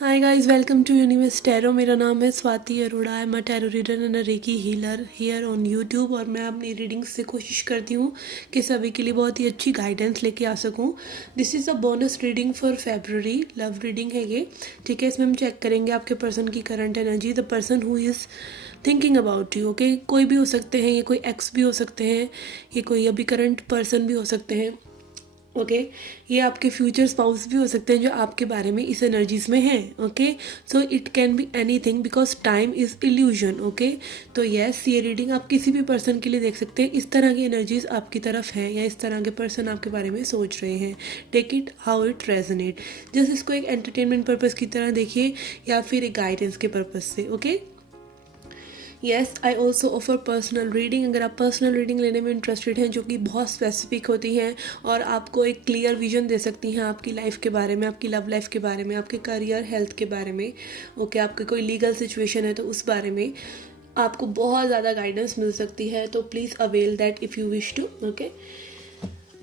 Hi guys, welcome to universe tarot. मेरा नाम है Swati Arora. I am a tarot reader and a reiki healer here on YouTube. और मैं अपनी रीडिंग्स से कोशिश करती हूँ कि सभी के लिए बहुत ही अच्छी गाइडेंस लेके आ सकूँ। This is a bonus reading for February, love reading है ये, ठीक है। इसमें हम चेक करेंगे आपके पर्सन की current energy, the person who is thinking about you. Okay, कोई भी हो सकते हैं, ये कोई एक्स भी हो सकते हैं, ये कोई अभी करंट पर्सन भी हो सकते हैं। ओके, ये आपके फ्यूचर स्पाउस भी हो सकते हैं जो आपके बारे में इस एनर्जीज में हैं। Okay, so it can be anything because time is illusion. Okay, तो यस, ये रीडिंग आप किसी भी पर्सन के लिए देख सकते हैं। इस तरह की एनर्जीज आपकी तरफ है या इस तरह के पर्सन आपके बारे में सोच रहे हैं। Take it how it resonate. जस्ट इसको एक एंटरटेनमेंट पर्पज़ की तरह देखिए या फिर एक गाइडेंस के पर्पज़ से। Okay, yes, I also offer personal reading. अगर आप पर्सनल रीडिंग लेने में इंटरेस्टेड हैं जो कि बहुत स्पेसिफिक होती हैं और आपको एक क्लियर विजन दे सकती हैं आपकी लाइफ के बारे में, आपकी लव लाइफ के बारे में, आपके करियर हेल्थ के बारे में, ओके, आपकी कोई लीगल सिचुएशन है तो उस बारे में आपको बहुत ज़्यादा गाइडेंस मिल सकती है, तो please avail that if you wish to. Okay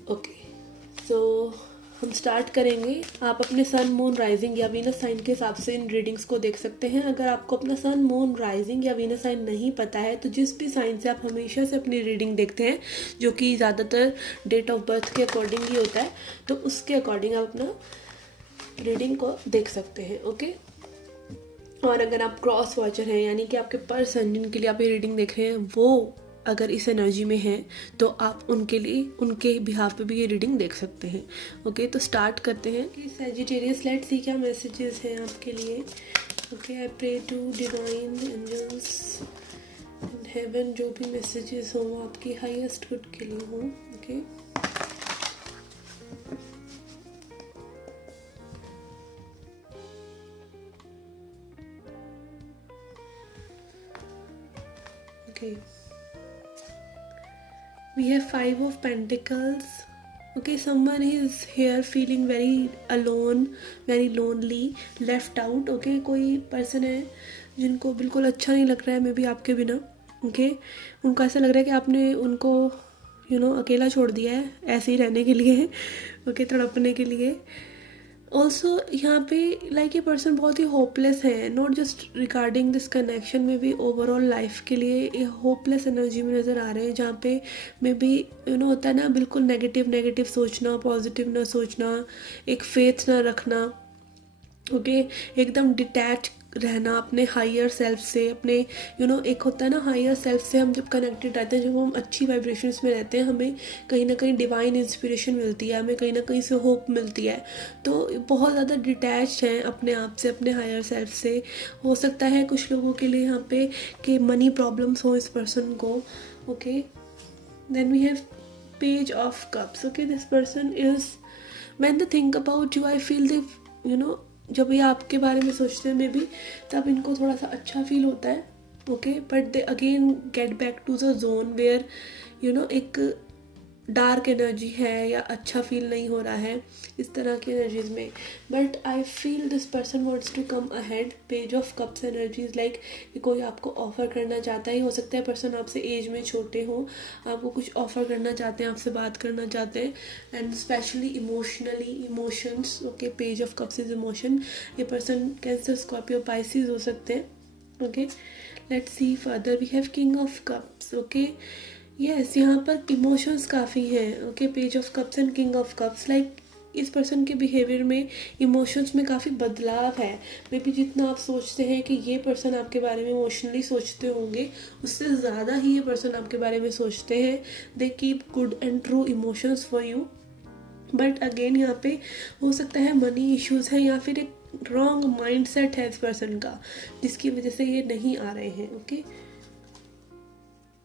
okay, so हम स्टार्ट करेंगे। आप अपने सन मून राइजिंग या वीनस साइन के हिसाब से इन रीडिंग्स को देख सकते हैं। अगर आपको अपना सन मून राइजिंग या वीनस साइन नहीं पता है तो जिस भी साइन से आप हमेशा से अपनी रीडिंग देखते हैं, जो कि ज़्यादातर डेट ऑफ बर्थ के अकॉर्डिंग ही होता है, तो उसके अकॉर्डिंग आप अपना रीडिंग को देख सकते हैं। ओके, और अगर आप क्रॉस वॉचर हैं, यानी कि आपके पर्सन जिनके लिए आप ये रीडिंग देख रहे हैं वो अगर इस एनर्जी में है तो आप उनके लिए, उनके बिहाफ पे भी ये रीडिंग देख सकते हैं। ओके, तो स्टार्ट करते हैं कि सैजिटेरियस, लेट्स सी क्या मैसेजेस हैं आपके लिए। Okay, I pray to divine angels in heaven, जो भी मैसेजेस हों वो आपकी हाईएस्ट गुड के लिए हों। Okay, okay, we have 5 of pentacles. Okay, someone is here feeling very alone, very lonely, left out. Okay, कोई पर्सन है जिनको बिल्कुल अच्छा नहीं लग रहा है मे बी आपके बिना। ओके, उनको ऐसा लग रहा है कि आपने उनको अकेला छोड़ दिया है ऐसे ही रहने के लिए। ओके, तड़पने के लिए। ऑल्सो यहाँ पे लाइक ये पर्सन बहुत ही होपलेस है, not just regarding this connection में भी, ओवरऑल लाइफ के लिए ये होपलेस एनर्जी में नज़र आ रहे हैं, जहाँ पे मे बी होता है ना, बिल्कुल नेगेटिव नेगेटिव सोचना, पॉजिटिव ना सोचना, एक फेथ ना रखना। ओके, एकदम डिटैच रहना अपने हायर सेल्फ से, अपने एक होता है ना हायर सेल्फ से हम जब कनेक्टेड रहते हैं, जब हम अच्छी वाइब्रेशंस में रहते हैं, हमें कहीं ना कहीं डिवाइन इंस्पिरेशन मिलती है, हमें कहीं ना कहीं से होप मिलती है। तो बहुत ज़्यादा डिटैच हैं अपने आप से, अपने हायर सेल्फ से। हो सकता है कुछ लोगों के लिए यहाँ पे कि मनी प्रॉब्लम्स हो इस पर्सन को। Okay, then we have page of cups. Okay, this person is, when they think about you, I feel they जब ये आपके बारे में सोचते हैं मे बी, तब इनको थोड़ा सा अच्छा फील होता है। Okay, but they again get back to the zone where एक डार्क एनर्जी है या अच्छा फील नहीं हो रहा है इस तरह की एनर्जीज में। But I feel this person wants to come ahead. Page of cups energies like कोई आपको ऑफर करना चाहता है। हो सकता है पर्सन आपसे एज में छोटे हों, आपको कुछ ऑफर करना चाहते हैं, आपसे बात करना चाहते हैं, and specially emotionally, emotions. Okay, page of cups is emotion. ये पर्सन कैंसर, स्कॉर्पियो, पाइसिस हो सकते हैं। Okay, let's see further. We have king of cups. Okay, yes, यहाँ पर इमोशंस काफ़ी हैं। Okay, page of cups and king of cups, like इस person के बिहेवियर में, इमोशंस में काफ़ी बदलाव है। मे बी जितना आप सोचते हैं कि ये पर्सन आपके बारे में इमोशनली सोचते होंगे, उससे ज़्यादा ही ये पर्सन आपके बारे में सोचते हैं। They keep good and true emotions for you. But again यहाँ पे हो सकता है मनी इश्यूज़ हैं या फिर एक रॉन्ग माइंडसेट है इस पर्सन का, जिसकी वजह से ये नहीं आ रहे हैं। Okay,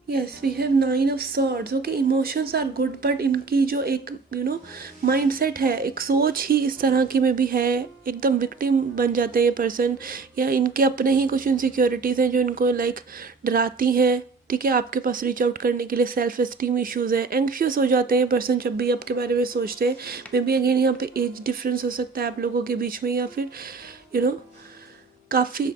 yes, we have 9 of swords. Okay, emotions are good, but इनकी जो एक माइंडसेट है, एक सोच ही इस तरह की में भी है, एकदम विक्टिम बन जाते हैं ये पर्सन, या इनके अपने ही कुछ इनसिक्योरिटीज़ हैं जो इनको लाइक डराती हैं। ठीक है, आपके पास रीच आउट करने के लिए सेल्फ एस्टीम इश्यूज़ हैं, एंग्शियस हो जाते हैं पर्सन जब भी आपके बारे में सोचते हैं। मे बी अगेन यहाँ पे एज डिफरेंस हो सकता है आप लोगों के बीच में, या फिर काफ़ी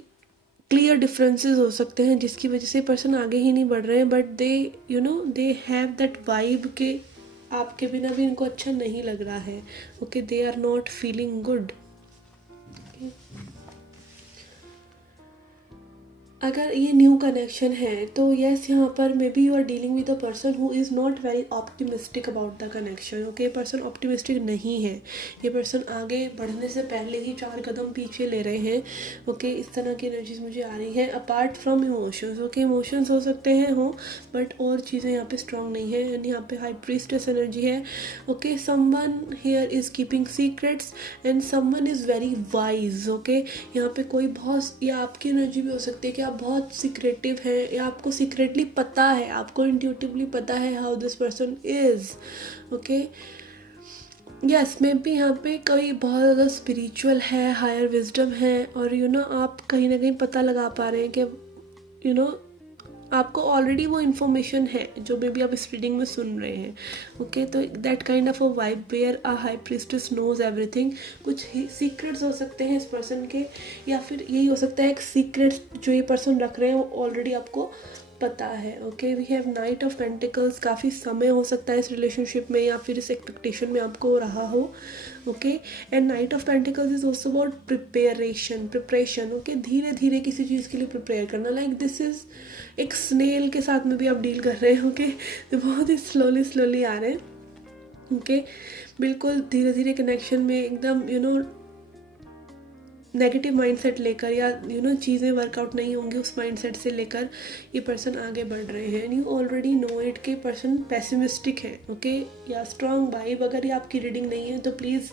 क्लियर डिफरेंसेस हो सकते हैं जिसकी वजह से पर्सन आगे ही नहीं बढ़ रहे हैं। But they have that vibe के आपके बिना भी इनको अच्छा नहीं लग रहा है। Okay, they are not feeling good. अगर ये न्यू कनेक्शन है तो यस, यहाँ पर maybe you are dealing with a person who is not very optimistic about the connection. Okay, ये पर्सन ऑप्टिमिस्टिक नहीं है, ये पर्सन आगे बढ़ने से पहले ही 4 कदम पीछे ले रहे हैं। ओके, इस तरह की एनर्जीज मुझे आ रही है apart from emotions. Okay, emotions हो सकते हैं हो, बट और चीज़ें यहाँ पे स्ट्रांग नहीं है। एंड यहाँ पे हाई प्रीस्टेस एनर्जी है। Okay, someone here is keeping secrets and someone is very wise. Okay, यहाँ पे कोई बहुत, या आपकी एनर्जी भी हो सकती है कि आप बहुत सीक्रेटिव हैं, या आपको सीक्रेटली पता है, आपको इंट्यूटिवली पता है how this person is. Okay, yes, may be यहाँ पे कोई बहुत ज़्यादा स्पिरिचुअल है, हायर विजडम है, और आप कहीं ना कहीं पता लगा पा रहे हैं कि आपको ऑलरेडी वो इन्फॉर्मेशन है जो मे बी आप इस रीडिंग में सुन रहे हैं। ओके, तो that kind of a vibe where a high priestess knows everything. कुछ सीक्रेट्स हो सकते हैं इस पर्सन के, या फिर यही हो सकता है एक सीक्रेट जो ये पर्सन रख रहे हैं वो ऑलरेडी आपको पता है। Okay, we have knight of pentacles. काफ़ी समय हो सकता है इस रिलेशनशिप में या फिर इस एक्सपेक्टेशन में आपको रहा हो। Okay, and night of pentacles is also about preparation. Okay, धीरे धीरे किसी चीज़ के लिए प्रिपेयर करना, लाइक दिस इज एक स्नेल के साथ में भी आप डील कर रहे हैं। ओके, तो बहुत ही स्लोली आ रहे हैं। ओके, बिल्कुल धीरे धीरे कनेक्शन में एकदम नेगेटिव माइंडसेट लेकर, या चीज़ें वर्कआउट नहीं होंगी उस माइंडसेट से लेकर ये पर्सन आगे बढ़ रहे हैं। And you already know it के पर्सन पेसिमिस्टिक है। ओके, या स्ट्रॉन्ग वाइब। अगर ये आपकी रीडिंग नहीं है तो please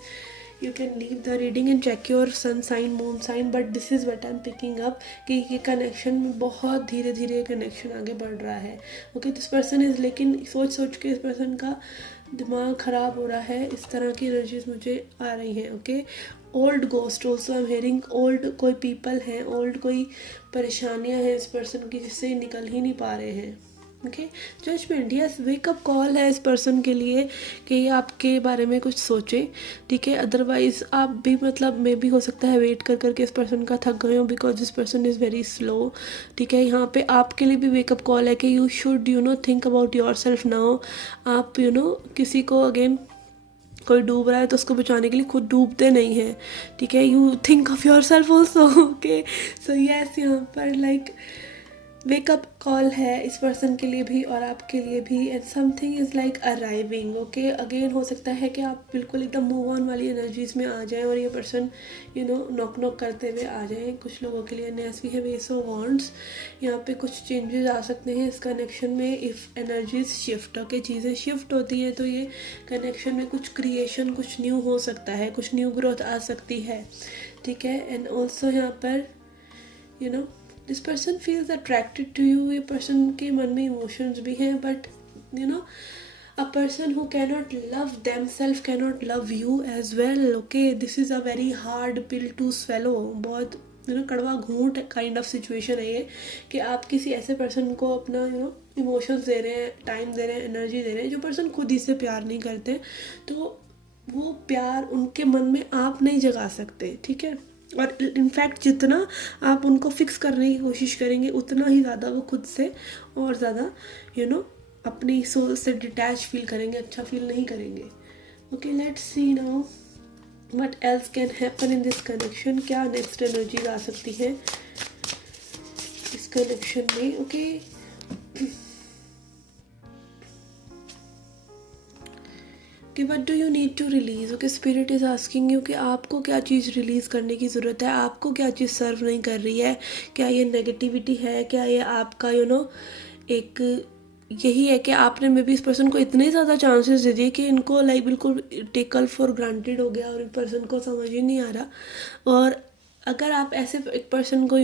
you can leave the reading and check your sun sign, moon sign, but this is what I am picking up कि ये कनेक्शन में बहुत धीरे धीरे कनेक्शन आगे बढ़ रहा है। ओके, दिस पर्सन इज़, लेकिन सोच के इस पर्सन का दिमाग ख़राब हो रहा है। इस तरह की एनर्जीज मुझे आ रही हैं। Okay, old ghost also I am hearing. Old कोई पीपल हैं, ओल्ड कोई परेशानियां हैं इस पर्सन की जिससे निकल ही नहीं पा रहे हैं। Okay, judgement, yes, wake up call है इस पर्सन के लिए कि ये आपके बारे में कुछ सोचे। ठीक है, अदरवाइज आप भी मे भी हो सकता है वेट कर करके इस पर्सन का थक गए हो, because this person is very slow. ठीक है, यहाँ पे आपके लिए भी वेकअप कॉल है कि you should think about your self now. आप किसी को, अगेन कोई डूब रहा है तो उसको बचाने के लिए खुद डूबते नहीं हैं। ठीक है, you think of your self also. Okay, so yes, यहाँ पर लाइक वेकअप कॉल है इस पर्सन के लिए भी और आपके लिए भी। And something is like arriving. Okay, again हो सकता है कि आप बिल्कुल एकदम मूव ऑन वाली एनर्जीज में आ जाएं और ये पर्सन नॉक करते हुए आ जाएं कुछ लोगों के लिए। S V have S of wands. यहाँ पे कुछ चेंजेस आ सकते हैं इस कनेक्शन में इफ़ एनर्जीज शिफ्ट। ओके, चीज़ें शिफ्ट होती हैं तो ये कनेक्शन में कुछ क्रिएशन, कुछ न्यू हो सकता है, कुछ न्यू ग्रोथ आ सकती है। ठीक है, एंड ऑल्सो यहाँ पर this person feels attracted to you. ये पर्सन के मन में इमोशंस भी हैं, but a person who cannot love them self cannot love you as well. Okay, this is a very hard pill to swallow. बहुत कड़वा घूंट काइंड ऑफ सिचुएशन है ये कि आप किसी ऐसे पर्सन को अपना इमोशंस दे रहे हैं, टाइम दे रहे हैं, एनर्जी दे रहे हैं जो पर्सन खुद ही से प्यार नहीं करते, तो वो प्यार उनके मन में आप नहीं जगा सकते। ठीक है, और इनफैक्ट जितना आप उनको फिक्स करने की कोशिश करेंगे उतना ही ज़्यादा वो खुद से और ज़्यादा अपनी सोल से डिटैच फील करेंगे, अच्छा फील नहीं करेंगे। Okay, let's see now what else can happen in this connection. क्या नेक्स्ट एनर्जी आ सकती है इस कनेक्शन में। ओके, कि what do you need to release. Okay, spirit is asking you कि आपको क्या चीज़ रिलीज़ करने की ज़रूरत है, आपको क्या चीज़ सर्व नहीं कर रही है। क्या ये नेगेटिविटी है, क्या ये आपका एक यही है कि आपने मे बी इस पर्सन को इतने ज़्यादा चांसेस दे दिए कि इनको लाइक बिल्कुल टेकल फॉर ग्रांटेड हो गया और इन पर्सन को समझ ही नहीं आ रहा। और अगर आप ऐसे एक पर्सन को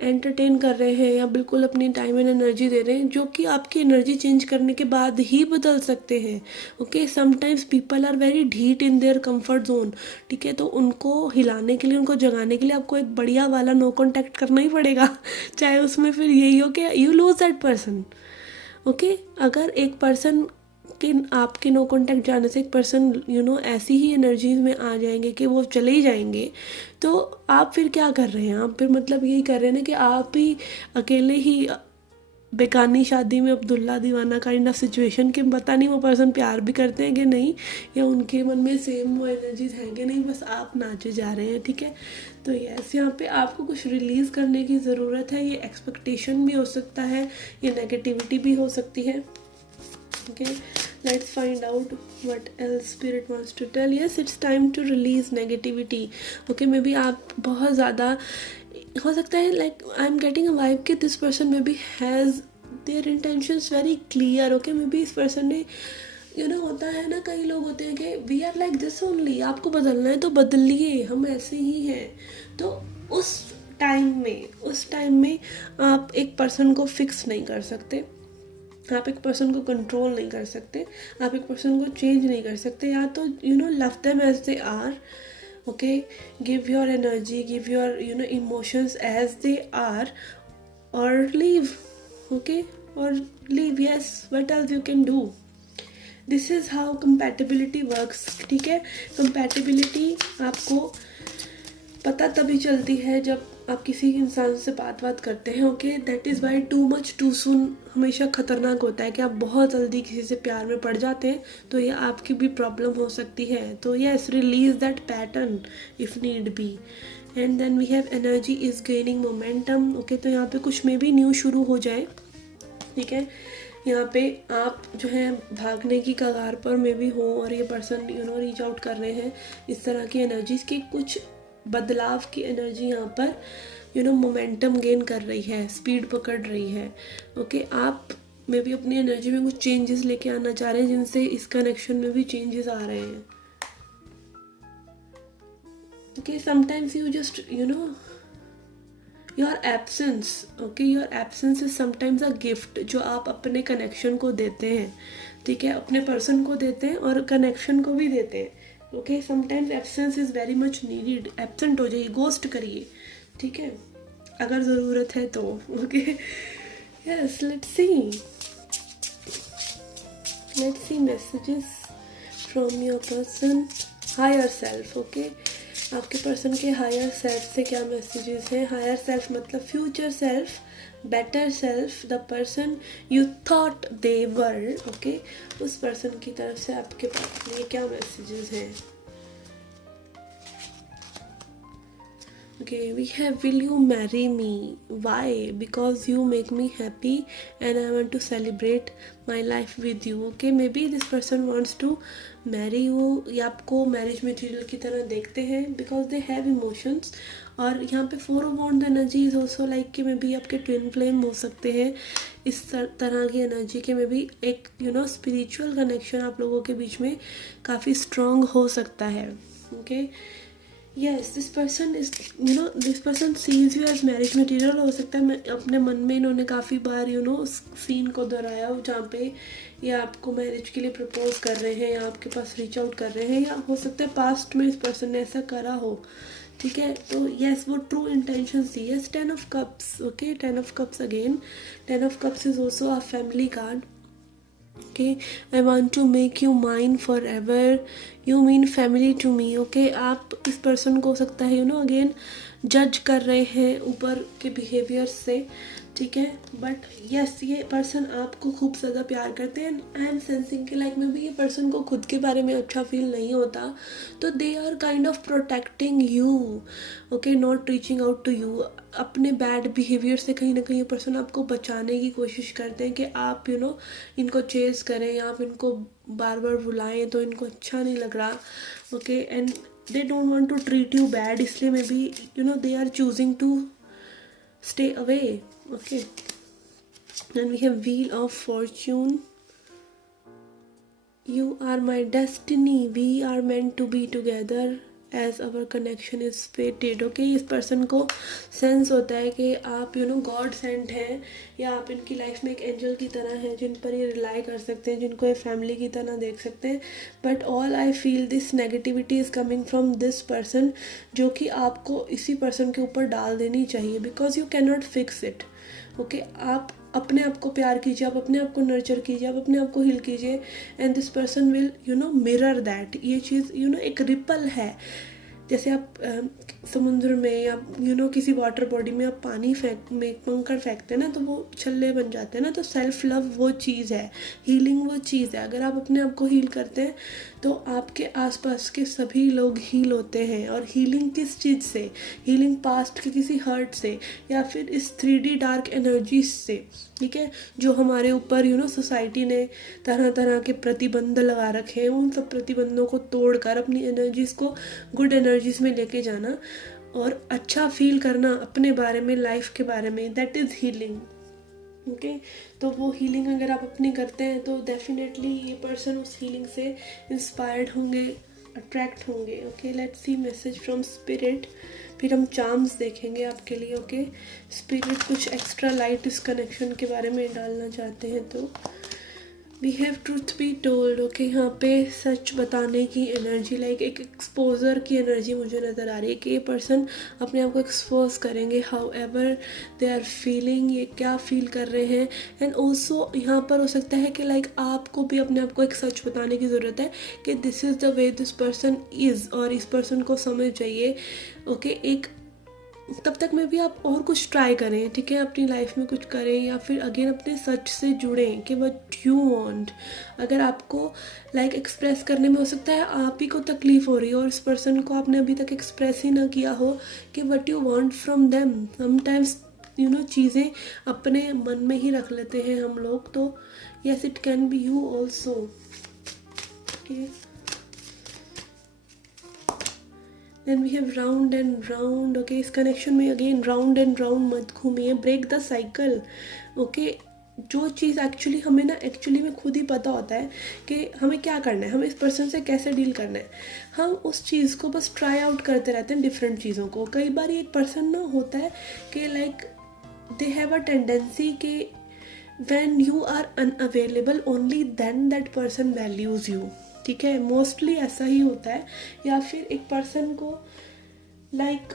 एंटरटेन कर रहे हैं या बिल्कुल अपनी टाइम एंड एनर्जी दे रहे हैं जो कि आपकी एनर्जी चेंज करने के बाद ही बदल सकते हैं। Okay, sometimes people are very ढीट इन देयर कंफर्ट जोन। ठीक है, तो उनको हिलाने के लिए, उनको जगाने के लिए आपको एक बढ़िया वाला नो कॉन्टैक्ट करना ही पड़ेगा, चाहे उसमें फिर यही हो कि you lose that person. Okay, अगर एक पर्सन कि आपके नो कॉन्टैक्ट जाने से एक पर्सन ऐसी ही एनर्जीज में आ जाएंगे कि वो चले ही जाएंगे, तो आप फिर क्या कर रहे हैं। आप फिर यही कर रहे हैं ना कि आप ही अकेले ही बेगानी शादी में अब्दुल्ला दीवाना काइंड ऑफ सिचुएशन कि पता नहीं वो पर्सन प्यार भी करते हैं कि नहीं, या उनके मन में सेम वो एनर्जीज हैं कि नहीं, बस आप नाचे जा रहे हैं, ठीक है। तो यस, यहाँ पे आपको कुछ रिलीज़ करने की ज़रूरत है। ये एक्सपेक्टेशन भी हो सकता है, ये नेगेटिविटी भी हो सकती है। Okay, let's find out what else spirit wants to tell. Yes, it's time to release negativity. Okay, maybe आप बहुत ज़्यादा, हो सकता है like I am getting a vibe कि this person maybe has their intentions very clear. Okay, maybe इस पर्सन ने होता है ना, कई लोग होते हैं कि we are like this only, आपको बदलना है तो बदलिए, हम ऐसे ही हैं। तो उस टाइम में आप एक पर्सन को फिक्स नहीं कर सकते, आप एक पर्सन को कंट्रोल नहीं कर सकते, आप एक पर्सन को चेंज नहीं कर सकते। या तो love them as they are. Okay, give your energy, give your emotions as they are, और लीव। ओके, और leave. Yes, what else you can do. This is how compatibility works, ठीक है। कंपैटिबिलिटी आपको पता तभी चलती है जब आप किसी इंसान से बात करते हैं। Okay, that is why too much too soon हमेशा ख़तरनाक होता है कि आप बहुत जल्दी किसी से प्यार में पड़ जाते हैं, तो ये आपकी भी प्रॉब्लम हो सकती है। तो yes, release that pattern if need be. And then we have energy is gaining momentum. Okay, तो यहाँ पे कुछ में भी न्यू शुरू हो जाए, ठीक है। यहाँ पे आप जो है भागने की कगार पर में भी हो, और ये पर्सन रीच आउट कर रहे हैं, इस तरह की एनर्जीज की कुछ बदलाव की एनर्जी यहाँ पर मोमेंटम गेन कर रही है, स्पीड पकड़ रही है। ओके, आप में भी अपनी एनर्जी में कुछ चेंजेस लेके आना चाह रहे हैं, जिनसे इस कनेक्शन में भी चेंजेस आ रहे हैं। Okay, sometimes you just your absence, okay, your absence is sometimes a gift जो आप अपने कनेक्शन को देते हैं, ठीक है। अपने पर्सन को देते हैं और कनेक्शन को भी देते हैं। Okay, sometimes absence is very much needed. Absent हो जाइए, गोस्ट करिए, ठीक है, अगर ज़रूरत है तो। Okay, yes, let's see messages from your person higher self. Okay, आपके पर्सन के हायर सेल्फ से क्या मैसेजेस हैं। हायर सेल्फ मतलब future self, better self, the person you thought they were. Okay, उस पर्सन की तरफ से आपके पास ये क्या मैसेजेस हैं। Okay, we have, will you marry me? Why? Because you make me happy and I want to celebrate my life with you. Okay, maybe this person wants to marry you, या आपको marriage material की तरह देखते हैं, because they have emotions। और यहाँ पे 4 of Wands energy is also like कि मे बी आपके ट्विन फ्लेम हो सकते हैं, इस तरह की एनर्जी के में भी एक स्पिरिचुअल कनेक्शन आप लोगों के बीच में काफ़ी स्ट्रॉन्ग हो सकता है। Okay, yes, this person is this person sees you as marriage material. हो सकता है अपने मन में इन्होंने काफ़ी बार उस सीन को दोहराया हो जहाँ पे ये आपको मैरिज के लिए प्रपोज कर रहे हैं, या आपके पास रीच आउट कर रहे हैं, या हो सकता है पास्ट में इस पर्सन ने ऐसा करा हो, ठीक है। तो यस, वो ट्रू इंटेंशन थी। Yes, 10 of Cups। Okay, 10 of Cups again. 10 of Cups is also a family card. Okay, I want to make you mine forever, you mean family to me. Okay, आप इस person को हो सकता है again जज कर रहे हैं ऊपर के बिहेवियर से, ठीक है। बट यस, ये पर्सन आपको खूब ज़्यादा प्यार करते हैं। आई एम सेंसिंग के लाइक में भी ये पर्सन को खुद के बारे में अच्छा फील नहीं होता, तो they are kind of protecting you. Okay, not reaching out to you. अपने बैड बिहेवियर से कहीं ना कहीं ये पर्सन आपको बचाने की कोशिश करते हैं कि आप इनको चेस करें, या आप इनको बार बार बुलाएं तो इनको अच्छा नहीं लग रहा। Okay, and they don't want to treat you bad, इसलिए maybe they are choosing to stay away. Okay, then we have Wheel of Fortune. You are my destiny, we are meant to be together as our connection is fated. Okay, इस person को sense होता है कि आप God Saint हैं, या आप इनकी लाइफ में एक एंजल की तरह हैं जिन पर ये रिलाई कर सकते हैं, जिनको ये फैमिली की तरह देख सकते हैं। But all I feel this negativity is coming from this person, जो कि आपको इसी पर्सन के ऊपर डाल देनी चाहिए, because you can not fix it. Okay, आप अपने आप को प्यार कीजिए, आप अपने आप को नर्चर कीजिए, आप अपने आप को हील कीजिए, and this person will mirror that. ये चीज़ एक रिपल है, जैसे आप समुद्र में या किसी वाटर बॉडी में आप पानी में कंकड़ फेंकते हैं ना, तो वो छल्ले बन जाते हैं ना। तो सेल्फ लव वो चीज़ है, हीलिंग वो चीज़ है। अगर आप अपने आप को हील करते हैं तो आपके आसपास के सभी लोग हील होते हैं। और हीलिंग किस चीज़ से? हीलिंग पास्ट के किसी हर्ट से, या फिर इस 3D डार्क एनर्जीज से, ठीक है, जो हमारे ऊपर सोसाइटी ने तरह तरह के प्रतिबंध लगा रखे हैं। उन सब प्रतिबंधों को तोड़कर अपनी एनर्जीज को गुड एनर्जीज में लेके जाना और अच्छा फील करना अपने बारे में, लाइफ के बारे में, दैट इज़ हीलिंग। ओके, तो वो हीलिंग अगर आप अपनी करते हैं तो डेफिनेटली ये पर्सन उस हीलिंग से इंस्पायर्ड होंगे, अट्रैक्ट होंगे। Okay, let's see message from spirit. फिर हम चार्म्स देखेंगे आपके लिए। ओके, स्पिरिट कुछ एक्स्ट्रा लाइट इस कनेक्शन के बारे में डालना चाहते हैं तो we have truth be told. Okay, यहाँ पे सच बताने की एनर्जी, लाइक एक एक्सपोजर की एनर्जी मुझे नज़र आ रही है कि ये पर्सन अपने आप को एक्सपोज करेंगे, however they are feeling, ये क्या फील कर रहे हैं। एंड ऑल्सो यहाँ पर हो सकता है कि लाइक आपको भी अपने आप को एक सच बताने की ज़रूरत है कि this is the way this person is, और इस पर्सन को समझ जाइए। ओके, एक तब तक में भी आप और कुछ ट्राई करें, ठीक है, अपनी लाइफ में कुछ करें, या फिर अगेन अपने सच से जुड़ें कि व्हाट यू वांट। अगर आपको लाइक एक्सप्रेस करने में हो सकता है आप ही को तकलीफ़ हो रही हो और इस पर्सन को आपने अभी तक एक्सप्रेस ही ना किया हो कि what you want from them. Sometimes चीज़ें अपने मन में ही रख लेते हैं हम लोग। तो yes, it can be you also. Okay, then we have round and round. Okay, इस कनेक्शन में अगेन राउंड एंड राउंड मत घूमिए, ब्रेक द साइकिल। ओके, जो चीज़ एक्चुअली में खुद ही पता होता है कि हमें क्या करना है, हमें इस पर्सन से कैसे डील करना है। हम उस चीज़ को बस ट्राई आउट करते रहते हैं, डिफरेंट चीज़ों को। कई बार एक पर्सन ना होता है कि like they have a tendency कि when you are unavailable only then that person values you, ठीक है, मोस्टली ऐसा ही होता है। या फिर एक पर्सन को like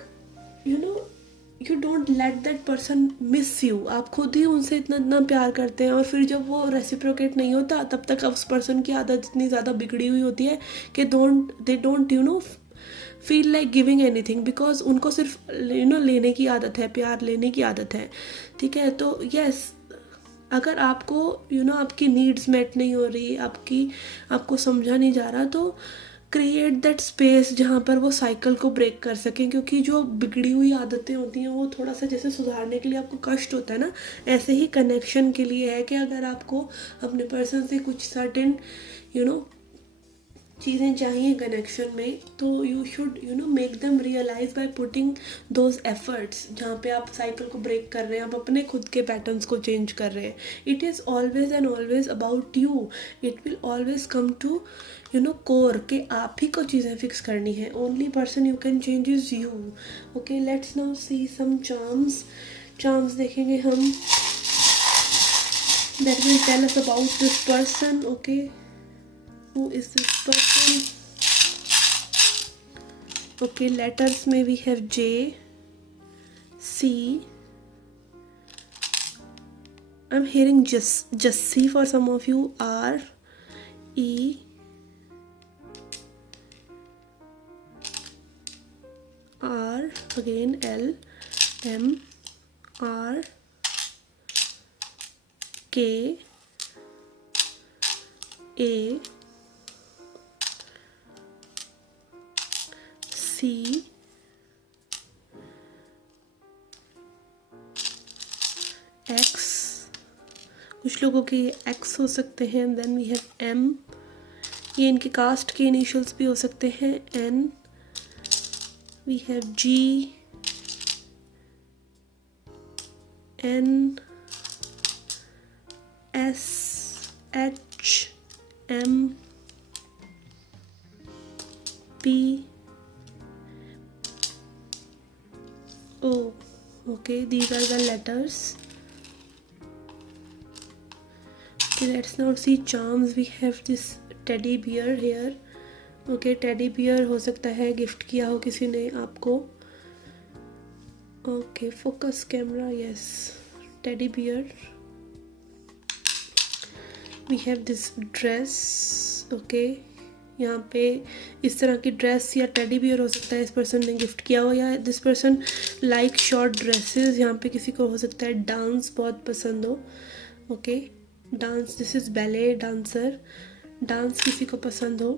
you don't let that person miss you, आप खुद ही उनसे इतना इतना प्यार करते हैं और फिर जब वो रेसिप्रोकेट नहीं होता तब तक उस पर्सन की आदत इतनी ज़्यादा बिगड़ी हुई होती है कि they don't feel like giving anything, because उनको सिर्फ लेने की आदत है, प्यार लेने की आदत है, ठीक है। तो यस, अगर आपको आपकी नीड्स मेट नहीं हो रही, आपको समझा नहीं जा रहा, तो क्रिएट दैट स्पेस जहाँ पर वो साइकिल को ब्रेक कर सकें। क्योंकि जो बिगड़ी हुई आदतें होती हैं वो थोड़ा सा जैसे सुधारने के लिए आपको कष्ट होता है ना, ऐसे ही कनेक्शन के लिए है कि अगर आपको अपने पर्सन से कुछ सर्टेन चीज़ें चाहिए कनेक्शन में, तो you should make them realise by putting those efforts. जहाँ पे आप साइकिल को ब्रेक कर रहे हैं, आप अपने खुद के पैटर्न्स को चेंज कर रहे हैं। It is always and always about you. It will always come to core के आप ही को चीज़ें फिक्स करनी है। Only person you can change is you. Okay, let's now see some charms देखेंगे हम, that will tell us about this person. Okay, who is this person? Okay, letters में we have J, C, I'm hearing Jassi for some of you, R, E, R, again L, M, R, K, A, C, X, कुछ लोगों के ये X हो सकते हैं। Then we have M, ये इनके कास्ट के इनिशियल्स भी हो सकते हैं। N, we have G, N, S, H, M, P, O. Okay, these are the letters. Okay, let's now see charms. We have this teddy bear here. Okay, teddy bear हो सकता है gift किया हो किसी ने आपको। Okay, focus camera, yes, teddy bear. We have this dress. Okay, यहाँ पे इस तरह की ड्रेस या टेडी बियर हो सकता है इस पर्सन ने गिफ्ट किया हो, या this person like short dresses. यहाँ पे किसी को हो सकता है डांस बहुत पसंद हो, okay dance, this is ballet dancer, dance किसी को पसंद हो,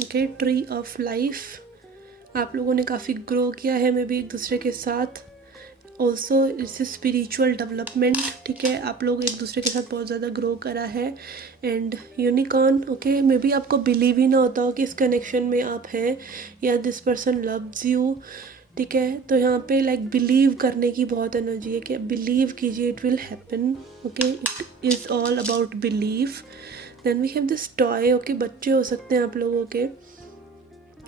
ओके ट्री ऑफ लाइफ, आप लोगों ने काफ़ी ग्रो किया है मे बी एक दूसरे के साथ। ऑल्सो इट्स स्पिरिचुअल डेवलपमेंट, ठीक है, आप लोग एक दूसरे के साथ बहुत ज़्यादा ग्रो करा है। And unicorn, okay may be आपको बिलीव ही ना होता हो कि इस कनेक्शन में आप हैं, या दिस पर्सन लव्स यू, ठीक है। तो यहाँ पे लाइक बिलीव करने की बहुत एनर्जी है कि बिलीव कीजिए, it will happen, okay it is all about believe. Then we have this toy, okay बच्चे हो सकते हैं आप लोगों के,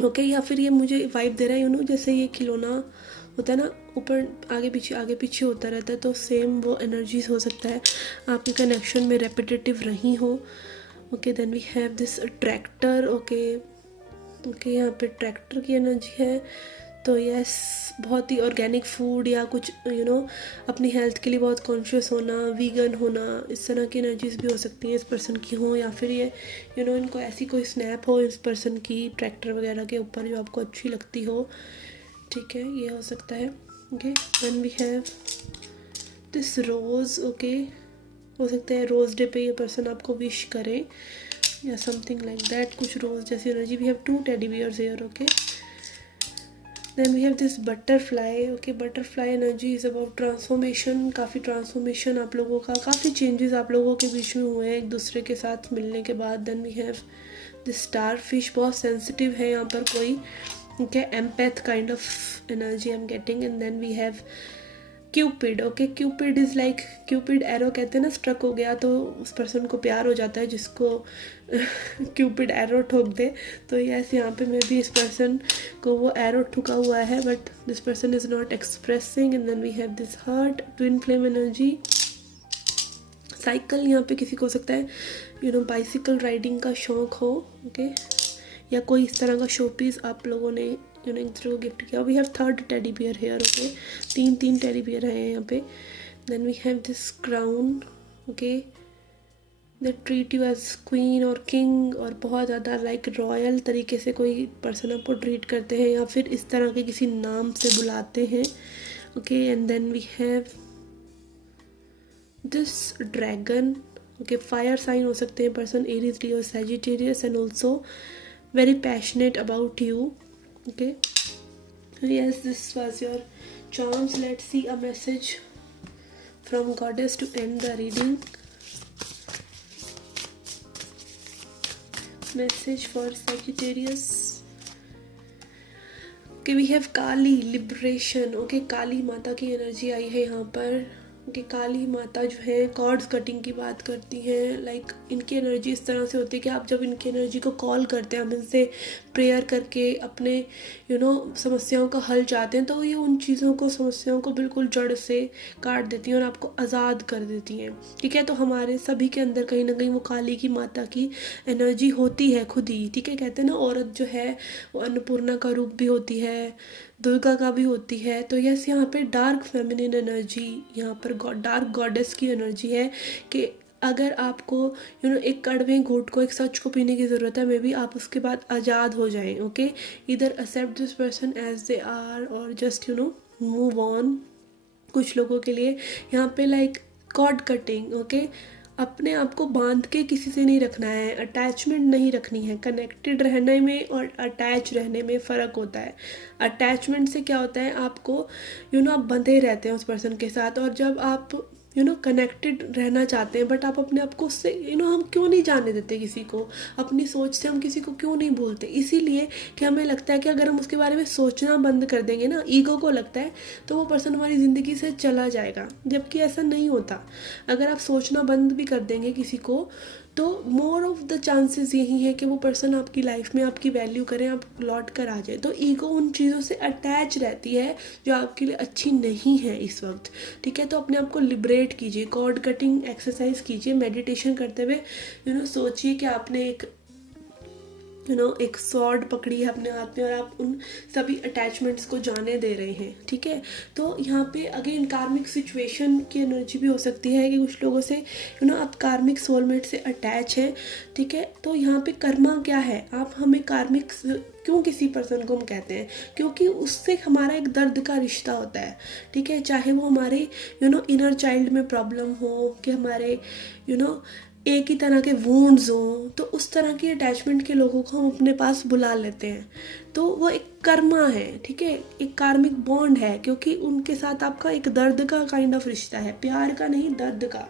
ओके या फिर ये मुझे वाइब दे रहा है यू नो जैसे ये खिलौना होता है ना, ऊपर आगे पीछे होता रहता है, तो सेम वो एनर्जीज हो सकता है आपके कनेक्शन में रेपिटेटिव रही हो, okay. Then we have this tractor, okay यहाँ पे ट्रैक्टर की एनर्जी है। तो यस, बहुत ही ऑर्गेनिक फूड या कुछ यू नो अपनी हेल्थ के लिए बहुत कॉन्शियस होना, वीगन होना, इस तरह की एनर्जीज भी हो सकती हैं इस पर्सन की हो, या फिर ये यू नो इनको ऐसी कोई स्नैप हो इस पर्सन की ट्रैक्टर वगैरह के ऊपर जो आपको अच्छी लगती हो, ठीक है ये हो सकता है, okay. Then we have this rose, okay हो सकता है रोज़ डे पे ये पर्सन आपको विश करे या समथिंग लाइक दैट, कुछ रोज़ जैसी energy. We have 2 teddy bears here, okay. Then we have this butterfly, okay butterfly energy is about transformation, काफ़ी ट्रांसफॉर्मेशन आप लोगों का, काफ़ी चेंजेस आप लोगों के बीच में हुए हैं एक दूसरे के साथ मिलने के बाद। Then we have this starfish, बहुत सेंसिटिव है यहाँ पर कोई, okay empath kind of energy I am getting. And then we have cupid, okay cupid is like, cupid arrow कहते हैं ना, स्ट्रक हो गया तो उस पर्सन को प्यार हो जाता है जिसको क्यूपिड एरो ठोक दे, तो यस यहाँ पे मे भी इस पर्सन को वो एरो ठुका हुआ है, but this person is not expressing. And then we have this heart, twin flame energy. Cycle यहाँ पे किसी को हो सकता है यू नो बाइसिकल राइडिंग का शौक हो, ओके या कोई इस तरह का शो पीस आप लोगों ने यू नो एक दूसरे को गिफ्ट किया। We have 3rd teddy bear here, okay 3 teddy bear हैं यहाँ पे। Then we have this crown, okay they treat you as queen और किंग, और बहुत ज़्यादा लाइक रॉयल तरीके से कोई पर्सन आपको ट्रीट करते हैं या फिर इस तरह के किसी नाम से बुलाते हैं, okay. And then we have this dragon, okay fire sign हो सकते हैं person, Aries, Leo, Sagittarius, and also very passionate about you, okay yes this was your charms. Let's see a message from goddess to end the reading. Message for Sagittarius, okay we have Kali, liberation, okay काली माता की energy आई है यहाँ पर, कि काली माता जो है chords cutting की बात करती हैं, लाइक इनकी एनर्जी इस तरह से होती है कि आप जब इनकी एनर्जी को कॉल करते हैं, हम इनसे प्रेयर करके अपने यू नो समस्याओं का हल चाहते हैं, तो ये उन चीज़ों को, समस्याओं को बिल्कुल जड़ से काट देती हैं और आपको आज़ाद कर देती हैं, ठीक है। तो हमारे सभी के अंदर कहीं ना कहीं वो काली की माता की एनर्जी होती है खुद ही, ठीक है। कहते हैं ना औरत जो है वो अन्नपूर्णा का रूप भी होती है, दुर्गा का भी होती है। तो यस यहाँ पे डार्क फेमिनिन एनर्जी, यहाँ पर डार्क गॉडेस की एनर्जी है कि अगर आपको यू नो एक कड़वे घूंट को, एक सच को पीने की ज़रूरत है, मे बी आप उसके बाद आज़ाद हो जाएं, ओके। इधर accept this person as they are और just you know move on. कुछ लोगों के लिए यहाँ पे लाइक कॉर्ड कटिंग, ओके अपने आप को बांध के किसी से नहीं रखना है, अटैचमेंट नहीं रखनी है। कनेक्टेड रहने में और अटैच रहने में फ़र्क होता है। अटैचमेंट से क्या होता है, आपको यू नो आप बंधे रहते हैं उस पर्सन के साथ, और जब आप यू नो कनेक्टेड रहना चाहते हैं बट आप अपने आप को उससे यू नो हम क्यों नहीं जाने देते किसी को, अपनी सोच से हम किसी को क्यों नहीं भूलते, इसीलिए कि हमें लगता है कि अगर हम उसके बारे में सोचना बंद कर देंगे ना, ईगो को लगता है तो वो पर्सन हमारी ज़िंदगी से चला जाएगा, जबकि ऐसा नहीं होता। अगर आप सोचना बंद भी कर देंगे किसी को तो मोर ऑफ द चांसेस यही है कि वो पर्सन आपकी लाइफ में आपकी वैल्यू करें, आप लौट कर आ जाए। तो ईगो उन चीज़ों से अटैच रहती है जो आपके लिए अच्छी नहीं है इस वक्त, ठीक है। तो अपने आप को लिबरेट कीजिए, कॉर्ड कटिंग एक्सरसाइज कीजिए, मेडिटेशन करते हुए यू नो सोचिए कि आपने एक एक स्वॉर्ड पकड़ी है अपने हाथ में और आप उन सभी अटैचमेंट्स को जाने दे रहे हैं, ठीक है। तो यहाँ पे अगेन कार्मिक सिचुएशन की एनर्जी भी हो सकती है कि कुछ लोगों से आप कार्मिक सोलमेट से अटैच हैं, ठीक है। तो यहाँ पे कर्मा क्या है, आप हमें कार्मिक क्यों किसी पर्सन को हम कहते हैं, क्योंकि उससे हमारा एक दर्द का रिश्ता होता है, ठीक है। चाहे वो हमारे इनर चाइल्ड में प्रॉब्लम हो कि हमारे एक ही तरह के वुंड्स हों, तो उस तरह की अटैचमेंट के लोगों को हम अपने पास बुला लेते हैं। तो वो एक कर्मा है, ठीक है, एक कार्मिक बॉन्ड है, क्योंकि उनके साथ आपका एक दर्द का काइंड ऑफ रिश्ता है, प्यार का नहीं, दर्द का।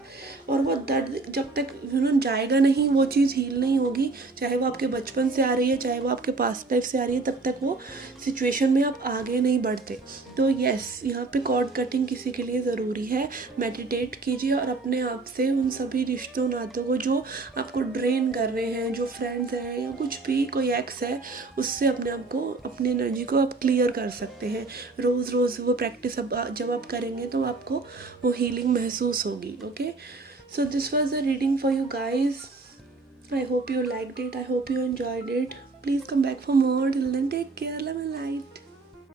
और वो दर्द जब तक जाएगा नहीं, वो चीज़ हील नहीं होगी, चाहे वो आपके बचपन से आ रही है, चाहे वो आपके पास्ट लाइफ से आ रही है, तब तक वो सिचुएशन में आप आगे नहीं बढ़ते। तो यस, यहाँ पे कॉर्ड कटिंग किसी के लिए ज़रूरी है। मेडिटेट कीजिए और अपने आप से उन सभी रिश्तों नातों को जो आपको ड्रेन कर रहे हैं, जो फ्रेंड्स हैं या कुछ भी, कोई एक्स है, उससे अपने आप को, अपनी एनर्जी को आप क्लियर कर सकते हैं। रोज़ रोज़ वो प्रैक्टिस जब आप करेंगे तो आपको वो हीलिंग महसूस होगी। Okay, so this was a reading for you guys. I hope you liked it. I hope you enjoyed it. Please come back for more. Till then, take care. Love and light.